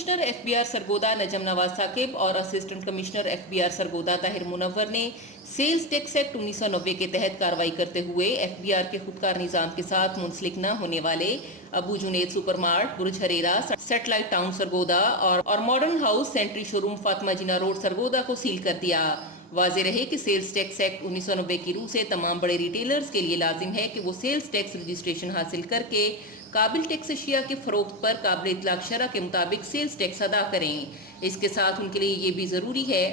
Commissioner F B R Sargodha Najam Nawaz Saqib اور assistant commissioner F B R Sargodha Tahir Munawar نے sales tax act 1990 کے تحت کارروائی کرتے ہوئے ایف بی آر کے خودکار نظام کے ساتھ منسلک نہ ہونے والے ابو جنید سپر مارٹ، برج ہریرا، سیٹلائٹ ٹاؤن سرگودا اور ماڈرن ہاؤس سینٹری شو روم فاطمہ جناح روڈ سرگودا کو سیل کر دیا۔ واضح رہے کہ سیلز ٹیکس ایکٹ 1990 کی روح سے تمام بڑے ریٹیلرز کے لیے لازم ہے کہ وہ سیلز ٹیکس رجسٹریشن حاصل کر کے قابل ٹیکس اشیاء کے فروخت پر قابل اطلاق شرح کے مطابق سیلز ٹیکس ادا کریں۔ اس کے ساتھ ان کے لیے یہ بھی ضروری ہے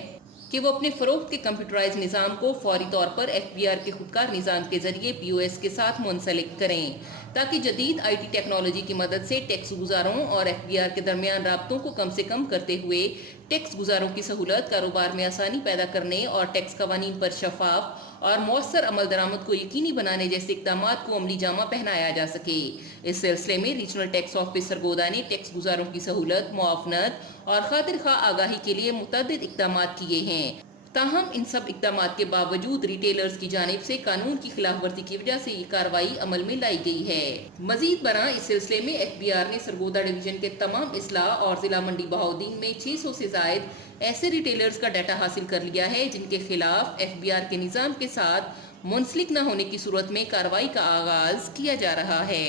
کہ وہ اپنے فروخت کے کمپیوٹرائز نظام کو فوری طور پر ایف بی آر کے خودکار نظام کے ذریعے پی او ایس کے ساتھ منسلک کریں تاکہ جدید آئی ٹی ٹیکنالوجی کی مدد سے ٹیکس گزاروں اور ایف بی آر کے درمیان رابطوں کو کم سے کم کرتے ہوئے ٹیکس گزاروں کی سہولت، کاروبار میں آسانی پیدا کرنے اور ٹیکس قوانین پر شفاف اور مؤثر عمل درآمد کو یقینی بنانے جیسے اقدامات کو عملی جامہ پہنایا جا سکے۔ اس سلسلے میں ریجنل ٹیکس آفس سرگودا نے ٹیکس گزاروں کی سہولت، معاونت اور خاطر خواہ آگاہی کے لیے متعدد اقدامات کیے ہیں۔ تاہم ان سب اقدامات کے باوجود ریٹیلرز کی جانب سے قانون کی خلاف ورزی کی وجہ سے یہ کارروائی عمل میں لائی گئی ہے۔ مزید برآں اس سلسلے میں ایف بی آر نے سرگودا ڈویژن کے تمام اضلاع اور ضلع منڈی بہاؤالدین میں 600 سے زائد ایسے ریٹیلرز کا ڈیٹا حاصل کر لیا ہے جن کے خلاف ایف بی آر کے نظام کے ساتھ منسلک نہ ہونے کی صورت میں کارروائی کا آغاز کیا جا رہا ہے۔